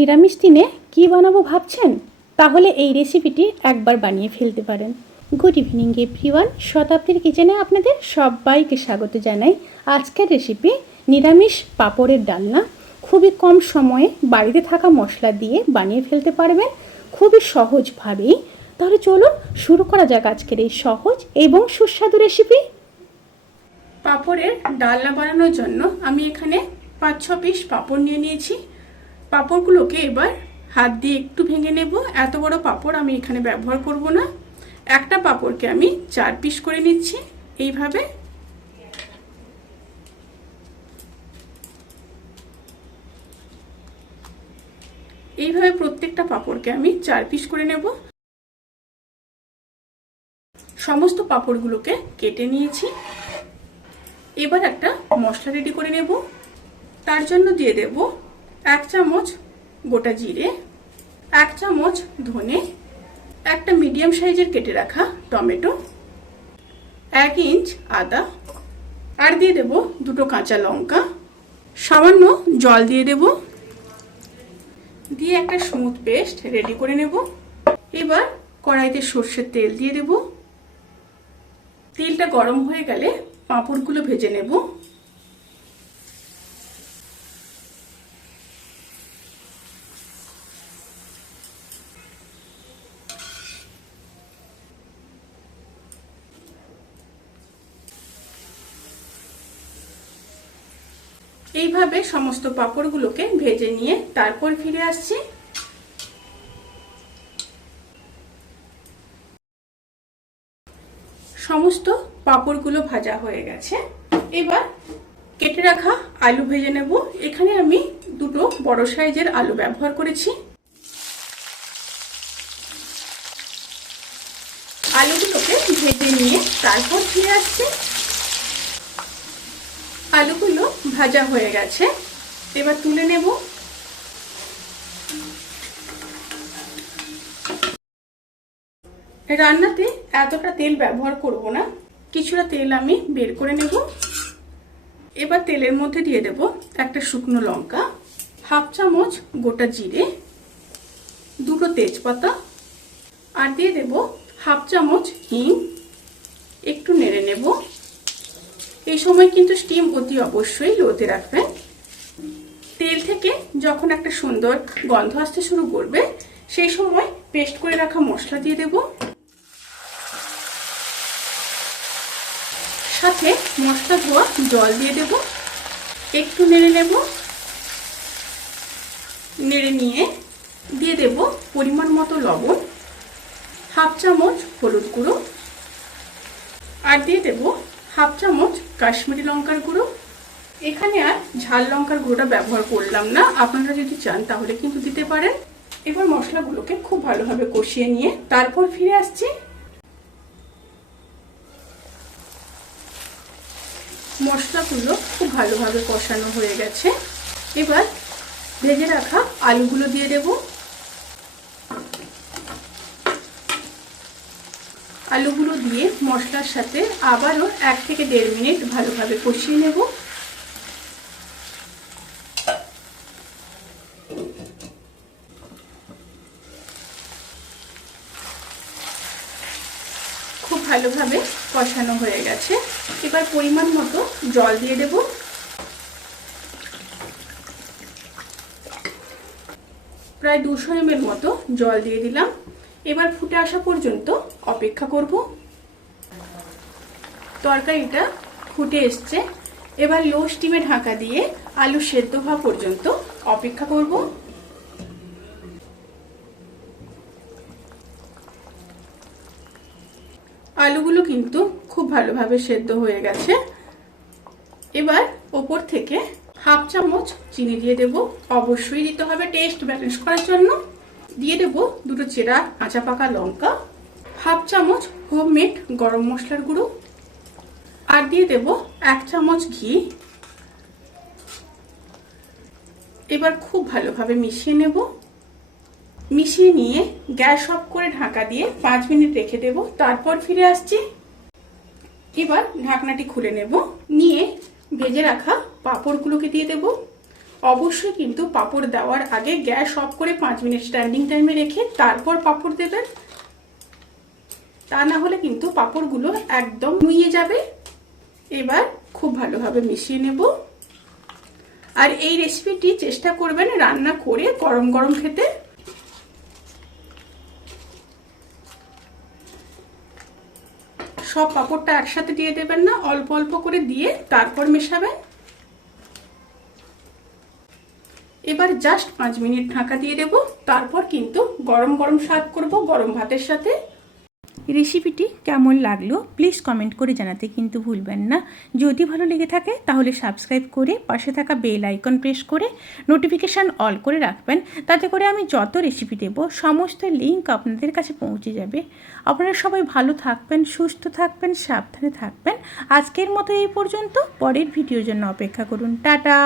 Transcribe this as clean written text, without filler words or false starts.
নিরামিষ দিনে কী বানাবো ভাবছেন? তাহলে এই রেসিপিটি একবার বানিয়ে ফেলতে পারেন। গুড ইভিনিং এভরিওয়ান, শতাব্দীর কিচেনে আপনাদের সবাইকে স্বাগত জানাই। আজকের রেসিপি নিরামিষ পাঁপড়ের ডালনা। খুবই কম সময়ে বাড়িতে থাকা মশলা দিয়ে বানিয়ে ফেলতে পারবেন খুবই সহজভাবেই। তাহলে চলুন শুরু করা যাক আজকের এই সহজ এবং সুস্বাদু রেসিপি। পাঁপড়ের ডালনা বানানোর জন্য আমি এখানে 5-6 পিস পাঁপড় নিয়ে নিয়েছি। পাঁপড়গুলোকে এবার হাত দিয়ে একটু ভেঙে নেব। এত বড় পাঁপড় আমি এখানে ব্যবহার করব না। একটা পাঁপড়কে আমি 4 পিস করে নিচ্ছি। এইভাবে প্রত্যেকটা পাঁপড়কে আমি 4 পিস করে নেব। সমস্ত পাঁপড়গুলোকে কেটে নিয়েছি। এবার একটা মশলা রেডি করে নেব। তার জন্য দিয়ে দেব 1 চামচ গোটা জিরে, 1 চামচ ধনে, একটা মিডিয়াম সাইজের কেটে রাখা টমেটো, 1 ইঞ্চ আদা, আর দিয়ে দেব 2টো কাঁচা লঙ্কা। সামান্য জল দিয়ে দেব, দিয়ে একটা স্মুথ পেস্ট রেডি করে নেব। এবার কড়াইতে সর্ষের তেল দিয়ে দেব। তেলটা গরম হয়ে গেলে পাঁপড়গুলো ভেজে নেব। এইভাবে সমস্ত পাঁপড়গুলোকে ভেজে নিয়ে তারপর ফিরে আসছি। সমস্ত পাঁপড়গুলো ভাজা হয়ে গেছে। এবার কেটে রাখা আলু ভেজে নেব। এখানে আমি 2টো বড় সাইজের আলু ব্যবহার করেছি। আলুগুলোকে ভেজে নিয়ে তারপর ফিরে আসছি। আলুগুলো ভাজা হয়ে গেছে, এবার তুলে নেব। রান্নাতে এতটা তেল ব্যবহার করব না, কিছুটা তেল আমি বের করে নেব। এবার তেলের মধ্যে দিয়ে দেব একটা শুকনো লঙ্কা, 1/2 চামচ গোটা জিরে, 2টো তেজপাতা, আর দিয়ে দেব 1/2 চামচ হিং। একটু নেড়ে নেব। এই সময় কিন্তু স্টিম অতি অবশ্যই লোতে রাখবেন। তেল থেকে যখন একটা সুন্দর গন্ধ আসতে শুরু করবে, সেই সময় পেস্ট করে রাখা মশলা দিয়ে দেব। সাথে মশলা ধোয়া জল দিয়ে দেব। একটু নেড়ে নেব। নেড়ে নিয়ে দিয়ে দেব পরিমাণ মতো লবণ, 1/2 চামচ হলুদ গুঁড়ো, আর দিয়ে দেব 1/2 চামচ কাশ্মীরি লঙ্কার গুঁড়ো। এখানে আর ঝাল লঙ্কার গুঁড়োটা ব্যবহার করলাম না, আপনারা যদি চান তাহলে কিন্তু দিতে পারেন। এবার মশলাগুলোকে খুব ভালোভাবে কষিয়ে নিয়ে তারপর ফিরে আসছি। মশলাগুলো খুব ভালোভাবে কষানো হয়ে গেছে। এবার ভেজে রাখা আলুগুলো দিয়ে দেব। আলুগুলো দিয়ে মশলার সাথে আবারও 1 থেকে 1.5 মিনিট ভালোভাবে কষিয়ে নেব। খুব ভালোভাবে কষানো হয়ে গেছে। এবার পরিমাণ মতো জল দিয়ে দেব। প্রায় 200 ml মতো জল দিয়ে দিলাম। এবার ফুটে আসা পর্যন্ত অপেক্ষা করব। তরকারিটা ফুটে এসছে। এবার লো স্টিমে ঢাকা দিয়ে আলু সেদ্ধ হওয়া পর্যন্ত অপেক্ষা করব। আলুগুলো কিন্তু খুব ভালোভাবে সেদ্ধ হয়ে গেছে। এবার ওপর থেকে 1/2 চামচ চিনি দিয়ে দেব। অবশ্যই দিতে হবে টেস্ট ব্যালেন্স করার জন্য। দিয়ে দেব 2টো চেরা কাঁচা পাকা লঙ্কা, 1/2 চামচ হোমমেড গরম মশলার গুঁড়ো, আর দিয়ে দেব 1 চামচ ঘি। এবার খুব ভালোভাবে মিশিয়ে নেব। মিশিয়ে নিয়ে গ্যাস অফ করে ঢাকা দিয়ে 5 মিনিট রেখে দেব। তারপর ফিরে আসছি। এবার ঢাকনাটি খুলে নেব। নিয়ে ভেজে রাখা পাঁপড়গুলোকে দিয়ে দেব। অবশ্যই কিন্তু পাঁপড় দেওয়ার আগে গ্যাস অফ করে 5 মিনিট স্ট্যান্ডিং টাইমে রেখে তারপর পাঁপড় দেবেন, তা না হলে কিন্তু পাঁপড়গুলো একদম নুয়ে যাবে। এবার খুব ভালোভাবে মিশিয়ে নেব। আর এই রেসিপিটি চেষ্টা করবেন রান্না করে গরম গরম খেতে। সব পাঁপড়টা একসাথে দিয়ে দেবেন না, অল্প অল্প করে দিয়ে তারপর মেশাবেন। এবার জাস্ট 5 মিনিট ঢাকা দিয়ে দেব, তারপর কিন্তু গরম গরম সার্ভ করব গরম ভাতের সাথে। রেসিপিটি কেমন লাগলো প্লিজ কমেন্ট করে জানাতে কিন্তু ভুলবেন না। যদি ভালো লেগে থাকে তাহলে সাবস্ক্রাইব করে পাশে থাকা বেল আইকন প্রেস করে নোটিফিকেশান অল করে রাখবেন, তাতে করে আমি যত রেসিপি দেব সমস্ত লিঙ্ক আপনাদের কাছে পৌঁছে যাবে। আপনারা সবাই ভালো থাকবেন, সুস্থ থাকবেন, সাবধানে থাকবেন। আজকের মতো এই পর্যন্ত, পরের ভিডিওর জন্য অপেক্ষা করুন। টাটা।